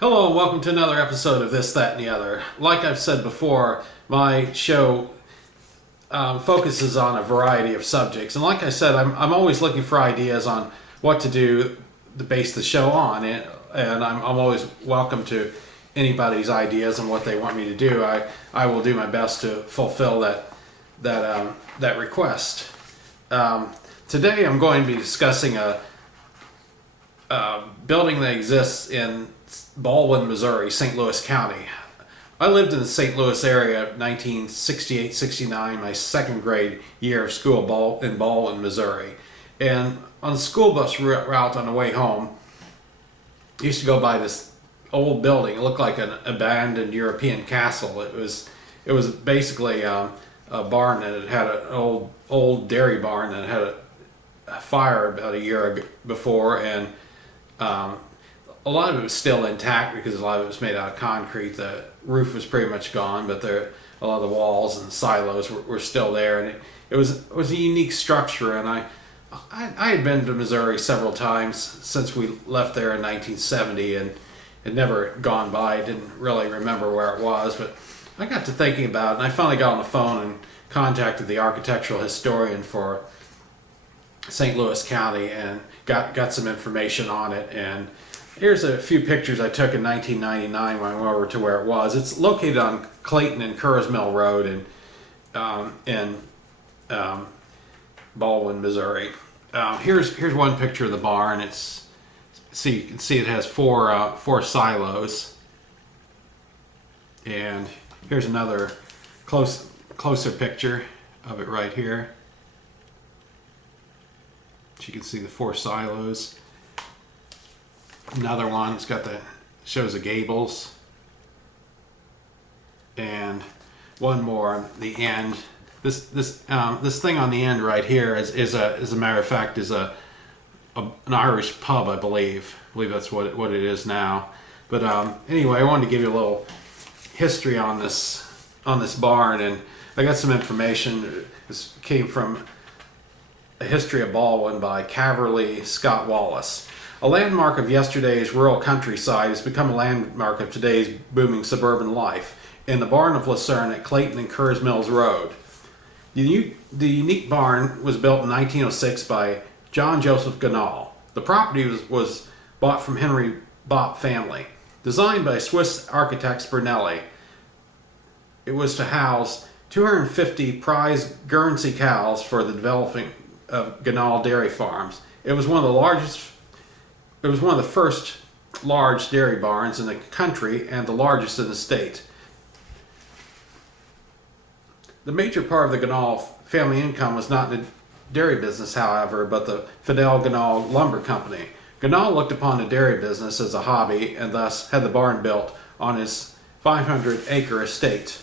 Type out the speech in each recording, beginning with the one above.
Hello and welcome to another episode of This, That, and the Other. Like I've said before, my show focuses on a variety of subjects. And like I said, I'm always looking for ideas on what to do to base the show on. And I'm always welcome to anybody's ideas and what they want me to do. I will do my best to fulfill that request. Today I'm going to be discussing a building that exists in Baldwin, Missouri, St. Louis County. I lived in the St. Louis area 1968-69, my second grade year of school in Baldwin, Missouri. And on the school bus route on the way home, I used to go by this old building. It looked like an abandoned European castle. It was basically a barn, and it had an old dairy barn, and it had a fire about a year before, and a lot of it was still intact because a lot of it was made out of concrete. The roof was pretty much gone, but a lot of the walls and silos were still there, and it was a unique structure. And I had been to Missouri several times since we left there in 1970, and had never gone by. I didn't really remember where it was, but I got to thinking about it, and I finally got on the phone and contacted the architectural historian for St. Louis County and got some information on it. And here's a few pictures I took in 1999 when I went over to where it was. It's located on Clayton and Curris Mill Road in Baldwin, Missouri. Here's one picture of the barn. You can see it has four silos. And here's another closer picture of it right here. You can see the four silos. Another one, shows the gables. And one more on the end. This thing on the end right here is a matter of fact an Irish pub, I believe. I believe that's what it is now. But anyway, I wanted to give you a little history on this barn, and I got some information. This came from A History of Baldwin by Caverly Scott Wallace. A landmark of yesterday's rural countryside has become a landmark of today's booming suburban life in the Barn of Lucerne at Clayton and Curris Mills Road. The unique barn was built in 1906 by John Joseph Ganal. The property was bought from Henry Bopp family. Designed by Swiss architects Brunelli, it was to house 250 prize Guernsey cows for the developing of Ganal dairy farms. It was one of the first large dairy barns in the country and the largest in the state. The major part of the Ganal family income was not in the dairy business, however, but the Fidel Ganal Lumber Company. Ganal looked upon the dairy business as a hobby and thus had the barn built on his 500-acre estate.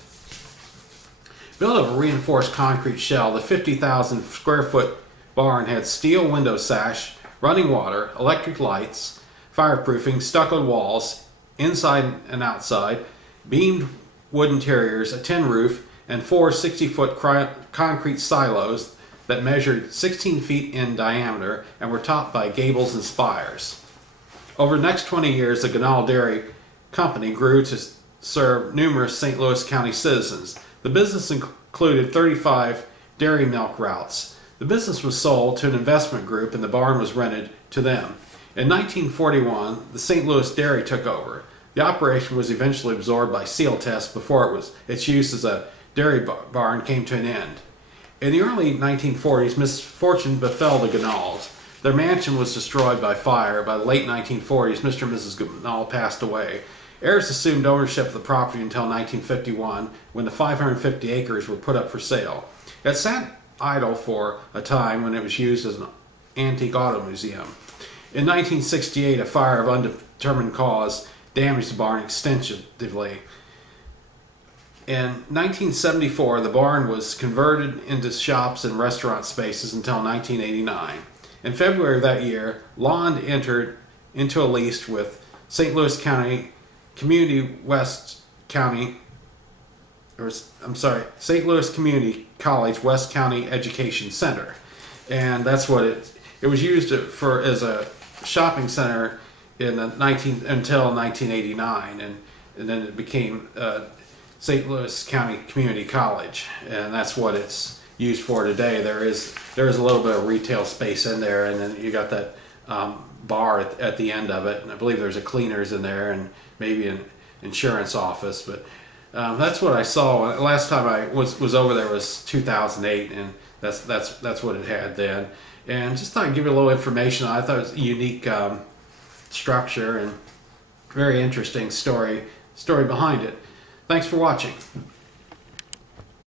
Built of a reinforced concrete shell, the 50,000 square foot barn had steel window sash, running water, electric lights, fireproofing, stuccoed walls, inside and outside, beamed wood interiors, a tin roof, and four 60-foot concrete silos that measured 16 feet in diameter and were topped by gables and spires. Over the next 20 years, the Ganal Dairy Company grew to serve numerous St. Louis County citizens. The business included 35 dairy milk routes. The business was sold to an investment group, and the barn was rented to them. In 1941, the St. Louis Dairy took over. The operation was eventually absorbed by Seal Test before its use as a dairy barn came to an end. In the early 1940s, misfortune befell the Ganals. Their mansion was destroyed by fire. By the late 1940s, Mr. and Mrs. Ganal passed away. Heirs assumed ownership of the property until 1951, when the 550 acres were put up for sale. It sat idle for a time when it was used as an antique auto museum. In 1968, a fire of undetermined cause damaged the barn extensively. In 1974, the barn was converted into shops and restaurant spaces until 1989. In February of that year, Lond entered into a lease with St. Louis County St. Louis Community College West County Education Center, and that's what it was used as a shopping center in the until 1989, and then it became St. Louis County Community College, and that's what it's used for today. There is a little bit of retail space in there, and then you got that bar at the end of it, and I believe there's a cleaners in there and maybe an insurance office. But that's what I saw. Last time I was over there was 2008, and that's what it had then. And just thought I'd give you a little information. I thought it was a unique structure and very interesting story behind it. Thanks for watching.